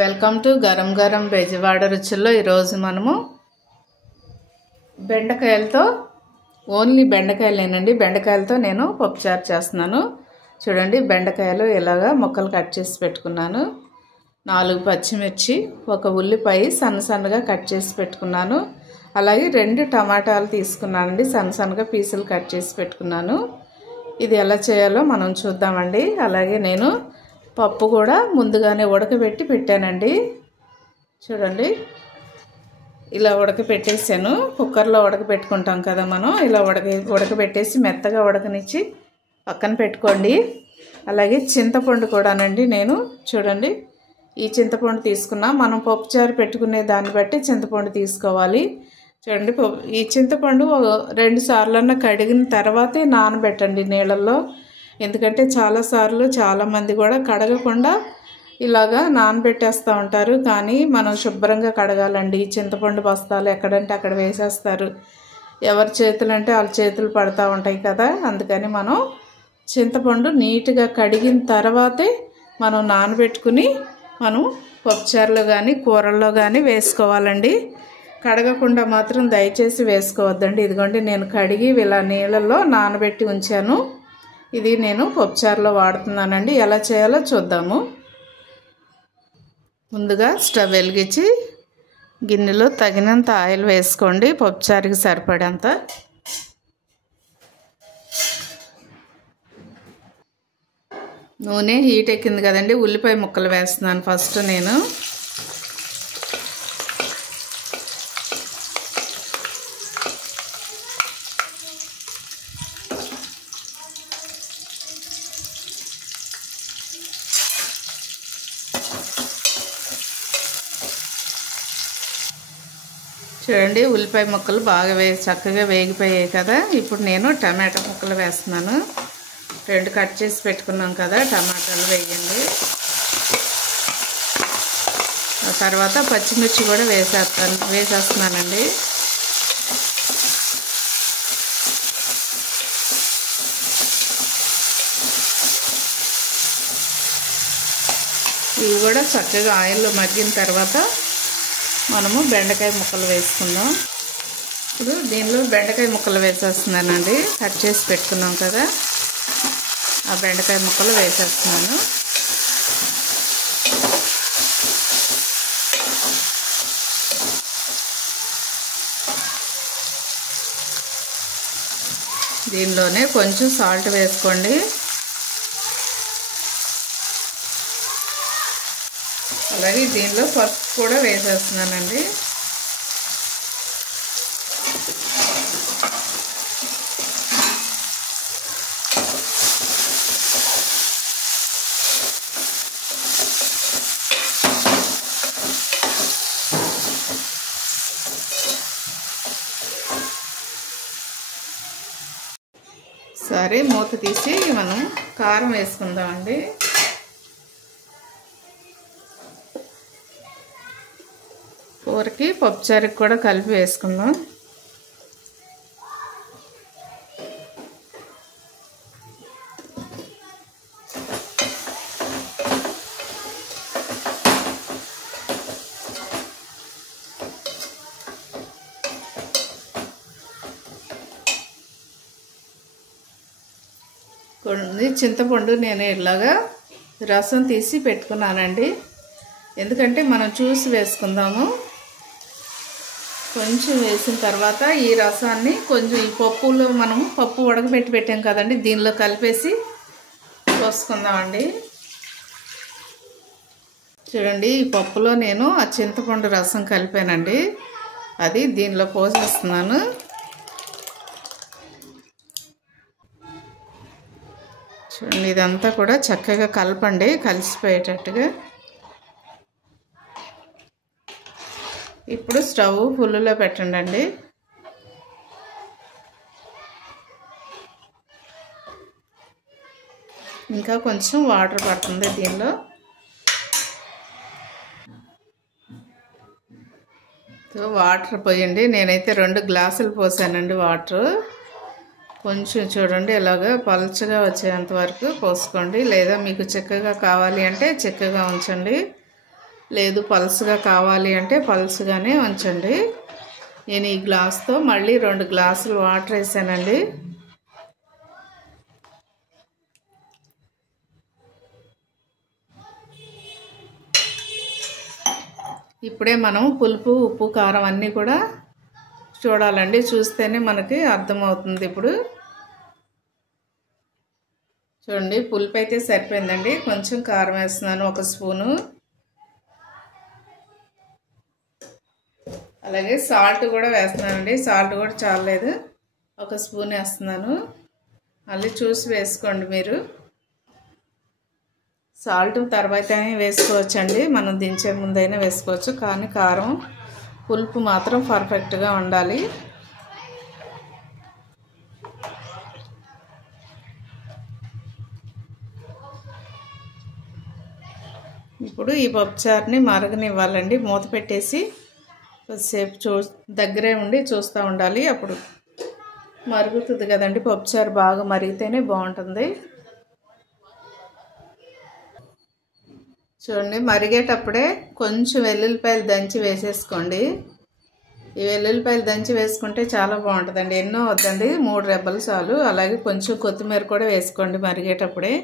Welcome to garam garam Bezawada రుచుల్లో ఈరోజు మనము బెండకాయలతో only బెండకాయలేనండి బెండకాయలతో నేను పప్పుచారు చేస్తున్నాను. చూడండి, బెండకాయలు ఇలాగా ముక్కలు కట్ చేసి పెట్టుకున్నాను. 4 పచ్చిమిర్చి, ఒక ఉల్లిపాయ సన్న సన్నగా కట్ చేసి పెట్టుకున్నాను. అలాగే 2 టమాటాలు తీసుకున్నానండి, సన్న సన్నగా పీసులు కట్ చేసి పెట్టుకున్నాను. ఇది ఎలా చేయాలో మనం చూద్దామండి. అలాగే నేను పప్పు కూడా ముందుగానే ఉడకబెట్టి పెట్టానండి. చూడండి, ఇలా ఉడకబెట్టేసాను. కుక్కర్లో ఉడకబెట్టుకుంటాం కదా మనం, ఇలా ఉడకబెట్టేసి మెత్తగా ఉడకనిచ్చి పక్కన పెట్టుకోండి. అలాగే చింతపండు కూడానండి, నేను చూడండి ఈ చింతపండు తీసుకున్నా. మనం పప్పుచారు పెట్టుకునే దాన్ని బట్టి చింతపండు తీసుకోవాలి. చూడండి, ఈ చింతపండు 2 సార్లన్నా కడిగిన తర్వాతే నానబెట్టండి నీళ్ళల్లో. ఎందుకంటే చాలామంది కూడా కడగకుండా ఇలాగా నానబెట్టేస్తూ ఉంటారు. కానీ మనం శుభ్రంగా కడగాలండి. చింతపండు బస్తాలు ఎక్కడంటే అక్కడ వేసేస్తారు. ఎవరి చేతులు అంటే వాళ్ళ చేతులు పడతా ఉంటాయి కదా. అందుకని మనం చింతపండు నీట్గా కడిగిన తర్వాతే మనం నానబెట్టుకుని మనం పప్పుచారులో కానీ కూరల్లో కానీ వేసుకోవాలండి. కడగకుండా మాత్రం దయచేసి వేసుకోవద్దండి. ఇదిగోండి, నేను కడిగి ఇలా నీళ్ళల్లో నానబెట్టి ఉంచాను. ఇది నేను పప్పుచారులో వాడుతున్నానండి. ఎలా చేయాలో చూద్దాము. ముందుగా స్టవ్ వెలిగించి గిన్నెలో తగినంత ఆయిల్ వేసుకోండి, పప్పుచారుకి సరిపడేంత. నూనె హీట్ ఎక్కింది కదండి, ఉల్లిపాయ ముక్కలు వేస్తున్నాను ఫస్ట్ నేను. చూడండి, ఉల్లిపాయ ముక్కలు బాగా చక్కగా వేగిపోయాయి కదా. ఇప్పుడు నేను టమాటా ముక్కలు వేస్తున్నాను. 2 కట్ చేసి పెట్టుకున్నాం కదా, టమాటాలు వేయండి. ఆ తర్వాత పచ్చిమిర్చి కూడా వేసేస్తున్నానండి. ఇవి కూడా చక్కగా ఆయిల్లో మగ్గిన తర్వాత మనము బెండకాయ ముక్కలు వేసుకుందాం. ఇప్పుడు దీనిలో బెండకాయ ముక్కలు వేసేస్తున్నానండి. కట్ చేసి పెట్టుకున్నాం కదా, ఆ బెండకాయ ముక్కలు వేసేస్తున్నాను. దీనిలోనే కొంచెం సాల్ట్ వేసుకోండి. అలాగే దీనిలో పసుపు కూడా వేసేస్తున్నానండి. సరే, మూత తీసి మనం కారం వేసుకుందామండి. కూరకి పప్పుచారుకి కూడా కలిపి వేసుకుందాం. చింతపండు నేను ఇలాగా రసం తీసి పెట్టుకున్నానండి. ఎందుకంటే మనం చూసి వేసుకుందాము. కొంచెం వేసిన తర్వాత ఈ రసాన్ని కొంచెం ఈ పప్పులో మనము పప్పు ఉడకబెట్టి పెట్టాం కదండి, దీనిలో కలిపేసి పోసుకుందామండి. చూడండి, ఈ పప్పులో నేను ఆ చింతపండు రసం కలిపానండి, అది దీనిలో పోసేస్తున్నాను. చూడండి, ఇదంతా కూడా చక్కగా కలపండి, కలిసిపోయేటట్టుగా. ఇప్పుడు స్టవ్ ఫుల్లులో పెట్టండి. ఇంకా కొంచెం వాటర్ పడుతుంది దీనిలో. వాటర్ పోయండి. నేనైతే 2 గ్లాసులు పోసానండి వాటర్. కొంచెం చూడండి, ఇలాగా పలుచగా వచ్చేంత వరకు పోసుకోండి. లేదా మీకు చిక్కగా కావాలి అంటే చిక్కగా ఉంచండి, లేదు పలుసుగా కావాలి అంటే పలుసుగానే ఉంచండి. నేను ఈ గ్లాస్తో మళ్ళీ 2 గ్లాసులు వాటర్ వేసానండి. ఇప్పుడే మనం పులుపు, ఉప్పు, కారం అన్నీ కూడా చూడాలండి. చూస్తేనే మనకి అర్థమవుతుంది. ఇప్పుడు చూడండి, పులుపు అయితే సరిపోయిందండి. కొంచెం కారం వేస్తున్నాను, 1 స్పూను. అలాగే సాల్ట్ కూడా వేస్తున్నానండి. సాల్ట్ కూడా చాలలేదు, 1 స్పూన్ వేస్తున్నాను. మళ్ళీ చూసి వేసుకోండి మీరు. సాల్ట్ తర్వాత వేసుకోవచ్చండి, మనం దించే ముందైనా వేసుకోవచ్చు. కానీ కారం, పులుపు మాత్రం పర్ఫెక్ట్గా ఉండాలి. ఇప్పుడు ఈ పప్పుచారుని మరగనివ్వాలండి. మూత పెట్టేసి కొద్దిసేపు దగ్గరే ఉండి చూస్తూ ఉండాలి. అప్పుడు మరుగుతుంది కదండి. పప్పుచారు బాగా మరిగితేనే బాగుంటుంది. చూడండి, మరిగేటప్పుడే కొంచెం వెల్లుల్లిపాయలు దంచి వేసేసుకోండి. ఈ వెల్లుల్లిపాయలు దంచి వేసుకుంటే చాలా బాగుంటుందండి. ఎన్నో వద్దండి, 3 రెబ్బలు చాలు. అలాగే కొంచెం కొత్తిమీర కూడా వేసుకోండి మరిగేటప్పుడే.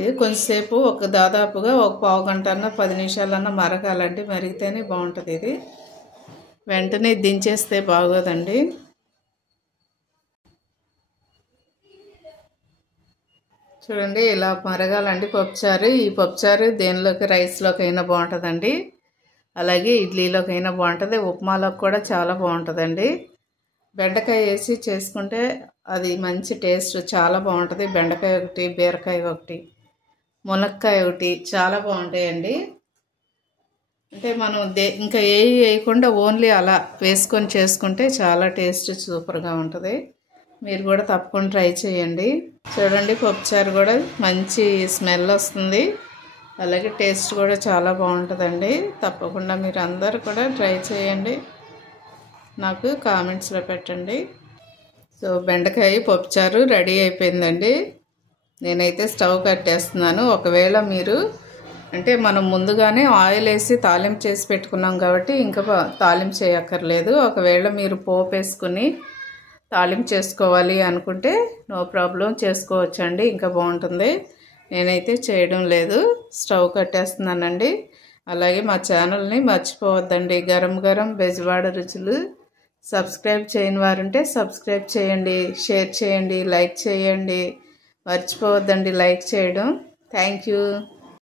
ఇది కొంచెంసేపు దాదాపుగా 1 పావు గంట అన్న 10 నిమిషాలన్నా మరగాలండి. మరిగితేనే బాగుంటుంది. ఇది వెంటనే దించేస్తే బాగోదండి. చూడండి, ఇలా మరగాలండి పప్పుచారు. ఈ పప్పుచారు దేనిలోకి, రైస్లోకి అయినా బాగుంటుందండి. అలాగే ఇడ్లీలోకి అయినా బాగుంటుంది, ఉప్మాలోకి కూడా చాలా బాగుంటుందండి. బెండకాయ వేసి చేసుకుంటే అది మంచి టేస్ట్, చాలా బాగుంటుంది. బెండకాయ ఒకటి, బీరకాయ ఒకటి, మునక్కాయ ఒకటి చాలా బాగుంటాయండి. అంటే మనం ఇంకా ఏవి వేయకుండా ఓన్లీ అలా వేసుకొని చేసుకుంటే చాలా టేస్ట్ సూపర్గా ఉంటుంది. మీరు కూడా తప్పకుండా ట్రై చేయండి. చూడండి, పప్పుచారు కూడా మంచి స్మెల్ వస్తుంది. అలాగే టేస్ట్ కూడా చాలా బాగుంటుందండి. తప్పకుండా మీరు అందరూ కూడా ట్రై చేయండి, నాకు కామెంట్స్లో పెట్టండి. సో బెండకాయ పప్పుచారు రెడీ అయిపోయిందండి. నేనైతే స్టవ్ కట్టేస్తున్నాను. ఒకవేళ మీరు అంటే మనం ముందుగానే ఆయిల్ వేసి తాలింపు చేసి పెట్టుకున్నాం కాబట్టి ఇంకా తాలింపు చేయక్కర్లేదు. ఒకవేళ మీరు పోపు వేసుకుని తాలింపు చేసుకోవాలి అనుకుంటే నో ప్రాబ్లం, చేసుకోవచ్చండి, ఇంకా బాగుంటుంది. నేనైతే చేయడం లేదు, స్టవ్ కట్టేస్తున్నానండి. అలాగే మా ఛానల్ని మర్చిపోవద్దండి, గరం గరం బెజవాడ రుచులు. సబ్స్క్రైబ్ చేయని వారుంటే సబ్స్క్రైబ్ చేయండి, షేర్ చేయండి, లైక్ చేయండి. మర్చిపోవద్దండి లైక్ చేయడం. Thank you.